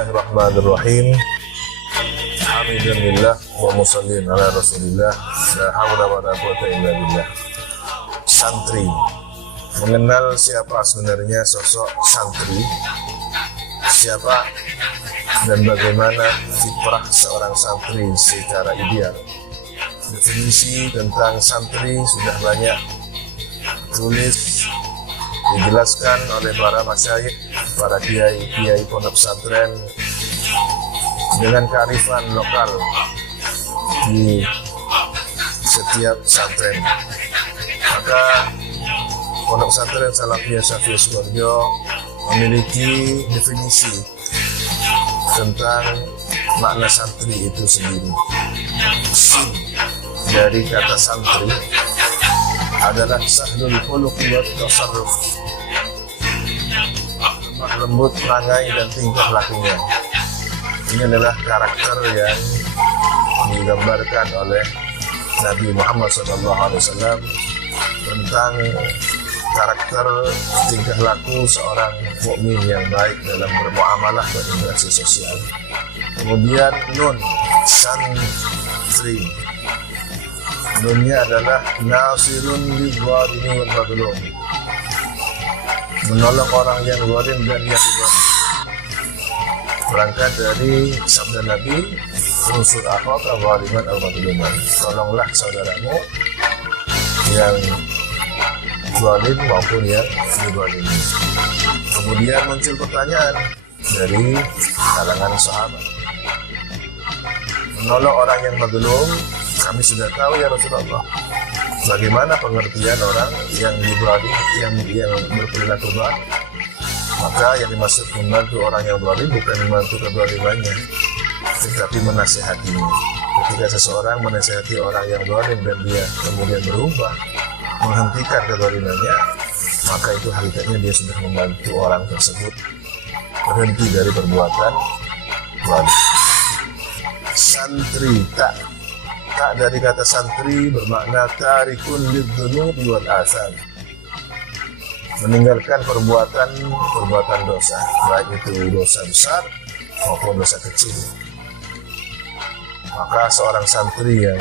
Bismillahirrahmanirrahim. Alhamdulillah wa musallin ala Rasulillah. La haula wa la quwwata illa billah. Santri. Mengenal siapa sebenarnya sosok santri, siapa dan bagaimana fitrah seorang santri secara ideal. Definisi tentang santri sudah banyak tulis, dijelaskan oleh para masyayikh, para kiai pondok pesantren dengan kearifan lokal di setiap pesantren. Maka pondok pesantren Salafiyah Syafii Sukoharjo memiliki definisi tentang makna santri itu sendiri. Dari kata santri adalah sahlul khuluqi wa tasarruf, lemah lembut perangai dan tingkah lakunya. Ini adalah karakter yang digambarkan oleh Nabi Muhammad SAW tentang karakter tingkah laku seorang mukmin yang baik dalam bermuamalah dan interaksi sosial. Kemudian nun, santri. Nunnya adalah nasirun lidh-dhalimi wal mazlum, menolong orang yang zalim dan yang zalim. Berangkat dari sabda Nabi, unsur akhaka zaliman aw mazluman, tolonglah saudaramu yang zalim maupun yang dizalimi. Kemudian muncul pertanyaan dari kalangan sahabat, menolong orang yang mazlum, kami sudah tahu ya Rasulullah. Bagaimana pengertian orang yang dizalimi, yang berperilaku zalim? Maka yang dimaksud membantu orang yang zalim bukan membantu kezalimannya, tetapi menasihatinya. Ketika seseorang menasihati orang yang zalim dan dia kemudian berubah, menghentikan kezalimannya, maka itu hakikatnya dia sudah membantu orang tersebut berhenti dari perbuatan zalim. Santri, tak dari kata santri bermakna tarikun lidzunubi wal atham, meninggalkan perbuatan dosa, baik itu dosa besar maupun dosa kecil. Maka seorang santri yang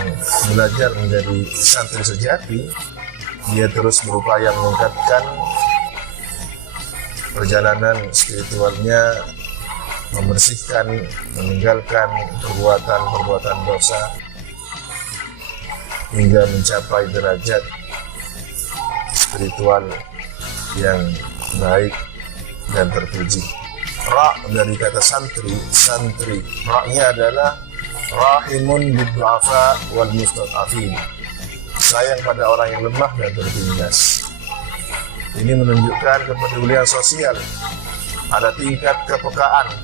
belajar menjadi santri sejati, dia terus berupaya meningkatkan perjalanan spiritualnya, membersihkan, meninggalkan perbuatan dosa hingga mencapai derajat spiritual yang baik dan terpuji. Ra dari kata santri, ra-nya adalah rahimun bid-du'afa wal mustad'afin, sayang pada orang yang lemah dan tertindas. Ini menunjukkan kepedulian sosial, ada tingkat kepekaan,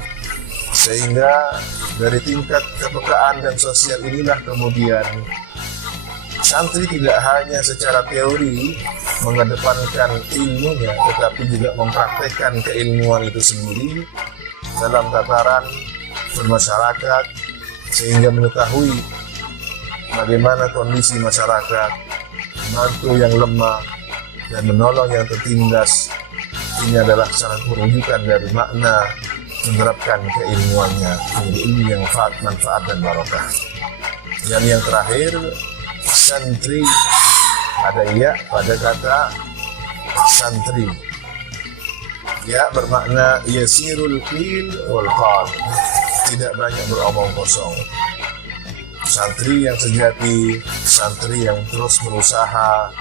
sehingga dari tingkat kepekaan dan sosial inilah kemudian santri tidak hanya secara teori mengedepankan ilmunya, tetapi juga mempraktekkan keilmuan itu sendiri dalam tataran bermasyarakat, sehingga mengetahui bagaimana kondisi masyarakat, membantu yang lemah dan menolong yang tertindas. Ini adalah salah satu perwujudan dari makna menerapkan keilmuannya, ilmu yang manfaat dan barokah. Dan yang terakhir, santri, ada ya pada kata santri. Ya bermakna yasirul qil wal qal, tidak banyak beromong kosong. Santri yang sejati, santri yang terus berusaha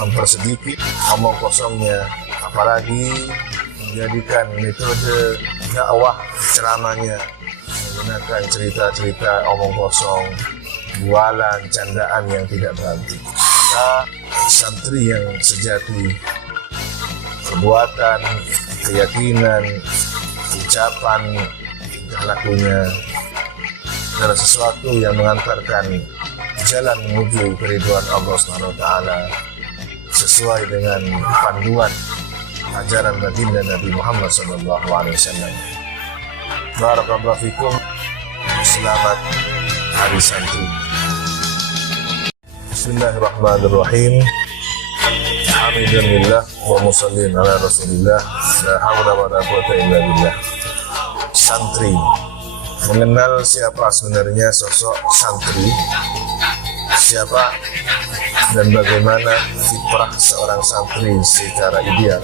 mempersedikit omong kosongnya, apalagi menjadikan metode dakwah ceramahnya menggunakan cerita-cerita omong kosong, bualan, candaan yang tidak berarti. Maka santri yang sejati, perbuatan, keyakinan, ucapan, tingkah lakunya adalah sesuatu yang mengantarkan jalan menuju keridhaan Allah SWT sesuai dengan panduan ajaran baginda Nabi Muhammad SAW. Barakallahu fikum. Selamat Hari Santri. Bismillahirrahmanirrahim. Alhamdulillah wa musallin ala Rasulillah. La haula wa la quwwata illa billah. santri. Mengenal siapa sebenarnya sosok santri, siapa dan bagaimana kiprah seorang santri secara ideal.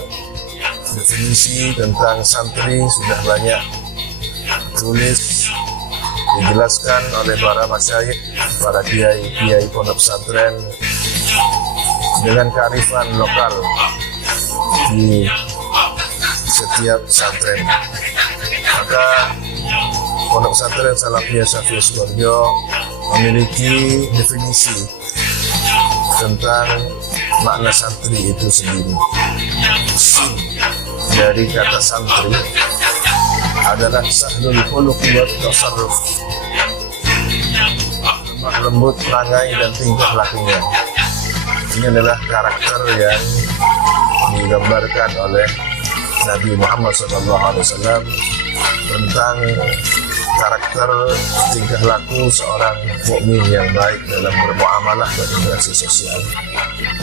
Definisi tentang santri sudah banyak tulis, dijelaskan oleh para masyayikh, para kiai pondok pesantren dengan kearifan lokal di setiap pesantren. Maka pondok pesantren Salafiyah Syafi'i Sukoharjo memiliki definisi tentang makna santri itu sendiri. Sin dari kata santri adalah sahlul khuluqi wa tasarruf, lemah lembut perangai dan tingkah lakunya. Ini adalah karakter yang digambarkan oleh Nabi Muhammad SAW tentang karakter tingkah laku seorang mukmin yang baik dalam bermuamalah dan interaksi sosial.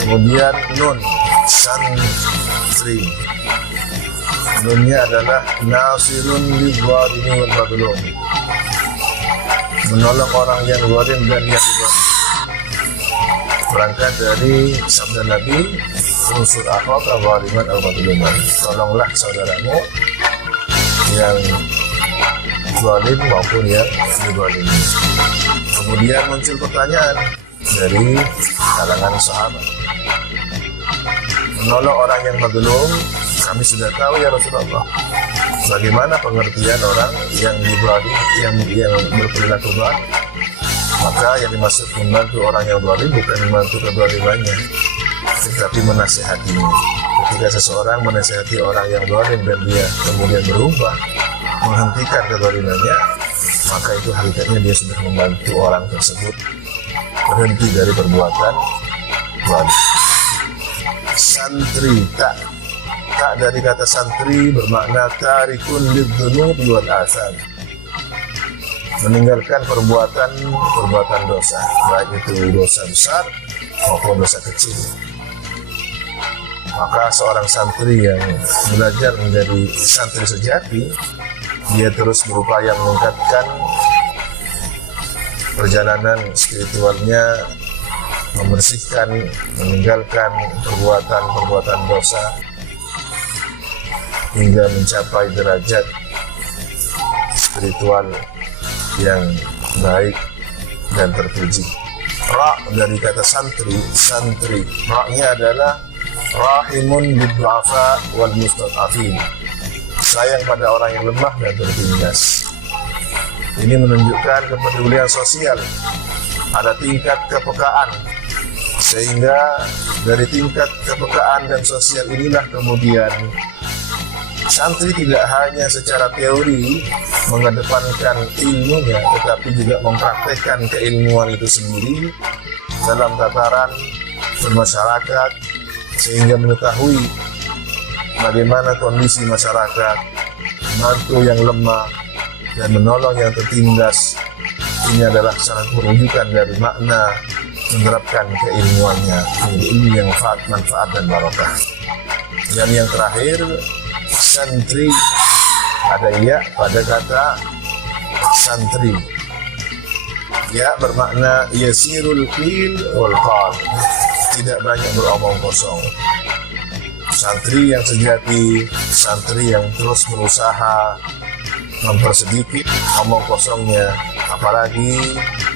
Kemudian nun, santri. Nunnya adalah nasirun lidh-dhalimi wal mazlum, menolong orang yang zalim dan yang zalim. Berangkat dari sabda Nabi, unsur akhaka zaliman aw mazluman, tolonglah saudaramu yang zalim maupun yang dizalimi. Kemudian muncul pertanyaan dari kalangan sahabat, menolong orang yang mazlum, kami sudah tahu ya Rasulullah. Bagaimana pengertian orang yang dizalim, yang berperilaku zalim? Maka yang dimaksud membantu orang yang zalim bukan membantu kezalimannya, tetapi menasihatinya. Ketika seseorang menasihati orang yang zalim dan dia kemudian berubah, menghentikan kezalimannya, maka itu hakikatnya dia sudah membantu orang tersebut berhenti dari perbuatan zalim. Santri, tak dari kata santri bermakna tarikun lidzunubi wal atham, meninggalkan perbuatan dosa, baik itu dosa besar maupun dosa kecil. Maka seorang santri yang belajar menjadi santri sejati, dia terus berupaya meningkatkan perjalanan spiritualnya, membersihkan, meninggalkan perbuatan dosa hingga mencapai derajat spiritual yang baik dan terpuji. Ra dari kata santri. Ra-nya adalah rahimun bid-du'afa wal mustad'afin, sayang pada orang yang lemah dan tertindas. Ini menunjukkan kepedulian sosial, ada tingkat kepekaan, sehingga dari tingkat kepekaan dan sosial inilah kemudian santri tidak hanya secara teori mengedepankan ilmunya, tetapi juga mempraktekkan keilmuan itu sendiri dalam tataran bermasyarakat, sehingga mengetahui bagaimana kondisi masyarakat, membantu yang lemah dan menolong yang tertindas. Ini adalah salah perwujudan dari makna menerapkan keilmuannya, ilmu yang manfaat dan barokah. Dan yang terakhir, santri, ada ya pada kata santri. Ya bermakna yasirul qil wal qal, tidak banyak beromong kosong. Santri yang sejati, santri yang terus berusaha mempersedikit omong kosongnya, apalagi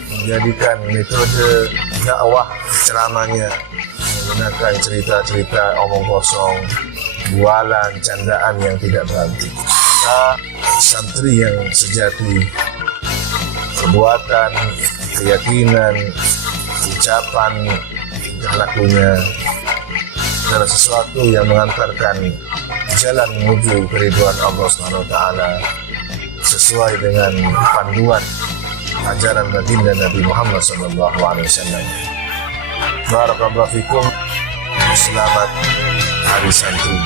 menjadikan metode dakwah ceramahnya menggunakan cerita-cerita omong kosong, bualan, candaan yang tidak berarti. Santri yang sejati, perbuatan, keyakinan, ucapan, tingkah lakunya adalah sesuatu yang mengantarkan jalan menuju keridhaan Allah SWT sesuai dengan panduan ajaran baginda Nabi Muhammad SAW. Barakallahu fikum. Selamat Hari Santri.